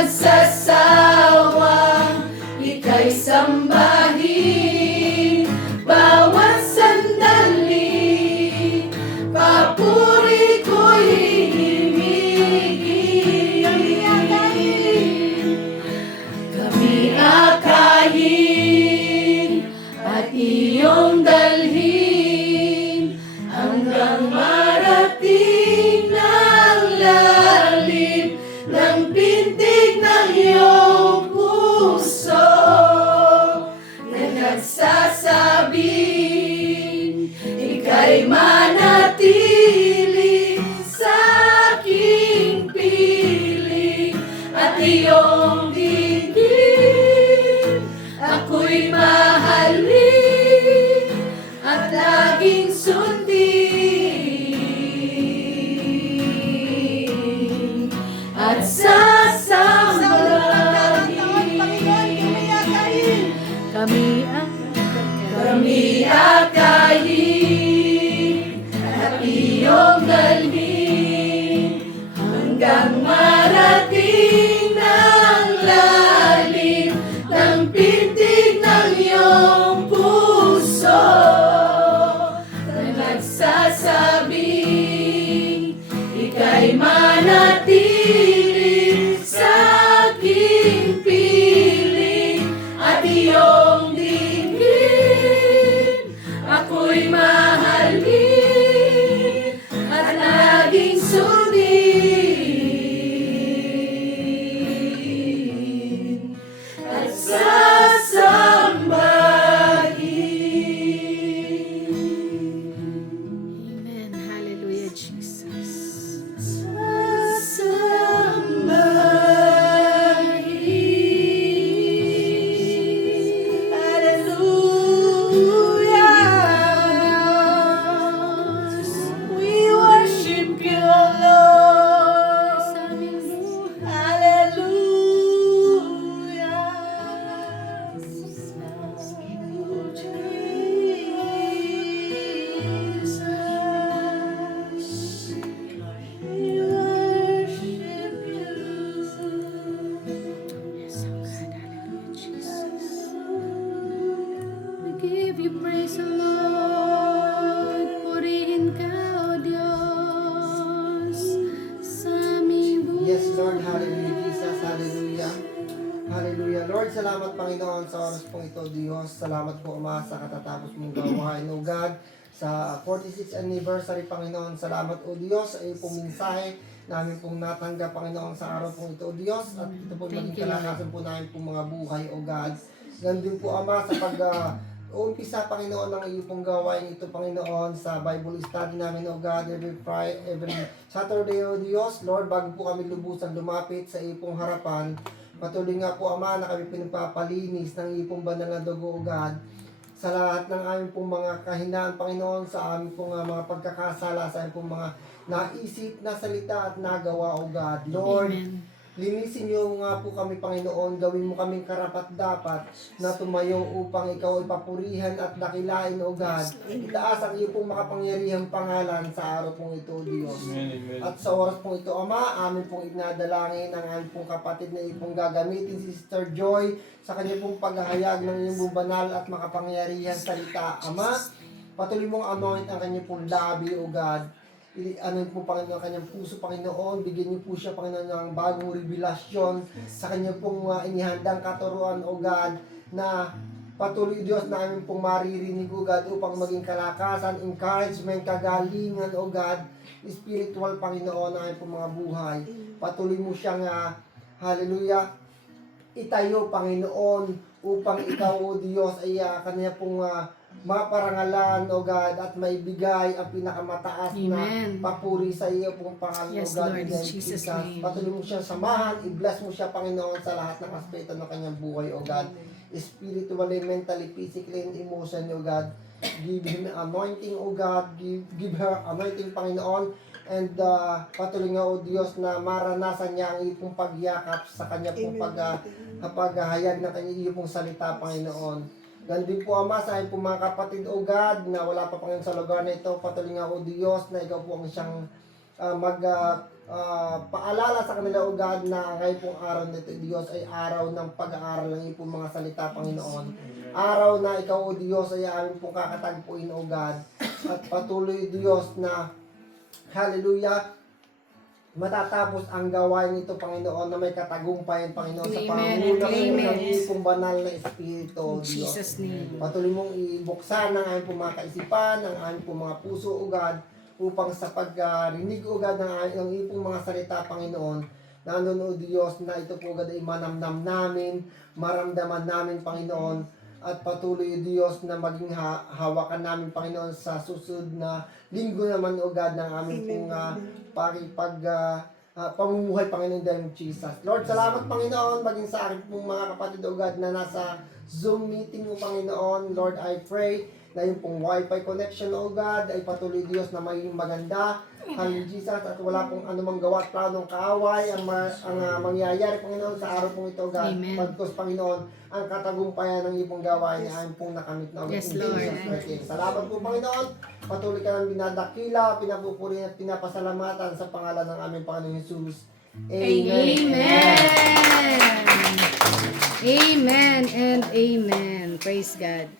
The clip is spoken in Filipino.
God's iyong dalhin hanggang give you praise, O Lord. Purihin ka, O Diyos, sa aming buhay. Yes, Lord. Hallelujah, Jesus. Hallelujah. Hallelujah. Lord, salamat Panginoon sa oras pong ito, Diyos. Salamat po, Ama, sa katatapos mong gawain, O God. Sa 46th anniversary, Panginoon, salamat, O Diyos, sa iyong pong mensahe namin pong natanggap, Panginoon, sa araw pong ito, O Diyos. At ito po maging kalakasan po namin pong mga buhay, O God. Ganun din po, Ama, sa pag... ah, Umpisa, Panginoon, ng iyong pong gawain ito, Panginoon, sa Bible study namin, O God, every Friday, every Saturday, O Diyos, Lord, bago po kami lubusan lumapit sa iyong harapan, patuloy nga po, Ama, na kami pinagpapalinis ng iyong banal na dugo, O God, sa lahat ng aming pong mga kahinaan, Panginoon, sa aming pong ah, mga pagkakasala, sa aming pong mga naisip, na salita at nagawa, O God. Lord, Amen. Linisin niyo nga po kami, Panginoon. Gawin mo kaming karapat-dapat na tumayo upang ikaw ay papurihan at dakilain, O God. Itaas ang iyo pong makapangyarihang pangalan sa araw pong ito, Diyos. At sa oras pong ito, Ama, amin pong ignadalangin ang aming pong kapatid na ipong gagamitin, si Sister Joy, sa kanyang pong paghahayag ng iyong banal at makapangyarihang salita. Ama, patuloy mong anoint ang kanyang pong labi, O God. Ano po Panginoon ang kanyang puso Panginoon. Bigyan niyo po siya Panginoon ng bagong revelasyon sa kanyang pong uh, inihandang katuruan o God na patuloy Diyos na aming pong maririnig o God upang maging kalakasan, encouragement, kagalingan o God spiritual Panginoon na aming pong mga buhay. Patuloy mo siyang uh, hallelujah itayo Panginoon upang ikaw o Diyos ay uh, kanya pong uh, maparangalan o God at maibigay ang pinakamataas na Amen. papuri sa iyo pong pangalan Yes, o God Lord, in Jesus' Jesus. Patuloy mo siyang samahan, i-bless mo siya Panginoon sa lahat ng aspeto ng kanyang buhay o God. Spiritually, mentally, physically, and emotionally o God. Give him anointing o God, give, give her anointing Panginoon and uh, patuloy nga o Diyos na maranasan niya ang iyong pagyakap sa kanya pong pag, uh, paghahayag ng kanya iyong salita Panginoon. Ganun din po Ama sa aking po mga kapatid o God na wala pa Panginoon sa lugar na ito. Patuloy nga o Diyos na ikaw po ang siyang ah, mag ah, ah, paalala sa kanila, O God, na ngayon pong araw nito, Diyos, ay araw ng pag-aaral ng iyong mga salita, Panginoon. Araw na ikaw, O Diyos, ay aming pong kakatagpuin, O God. At patuloy, Diyos, na Hallelujah. Matatapos ang gawain nito, Panginoon, na may katagumpayan, Panginoon, sa Amen. po Amen. ng iyong banal na Espiritu, In. Jesus' name. Patuloy mong ibuksan ang aming mga kaisipan, ang aming mga puso, O God, upang sa pagrinig, O God, ng, aming- mga salita, Panginoon, nandun, O Diyos, na ito po, God, ay manamnam namin, maramdaman namin, Panginoon, at patuloy, Diyos, na maging ha- hawakan namin, Panginoon, sa susunod na linggo naman, O God, ng aming pong uh, pag ah, ah, pamumuhay, Panginoon, dahil Jesus. Lord, salamat, Panginoon, maging sa aking pong mga kapatid, O God, na nasa Zoom meeting mo, Panginoon. Lord, I pray na yung pong wifi connection, O God, ay patuloy, Diyos, na maging maganda. Hallelujah, Jesus, at wala pong anumang gawa at planong kaaway ang, ma- ang ah, mangyayari, Panginoon, sa araw pong ito, God. Amen. Pagkos, Panginoon, ang katagumpayan ng iyong gawain ay pong nakamit na Yes, In Lord. Jesus'. Salamat po, Panginoon. Patuloy ka ng binadakila, pinapupuri at pinapasalamatan sa pangalan ng aming Panginoon Jesus. Amen. Amen and amen. Praise God.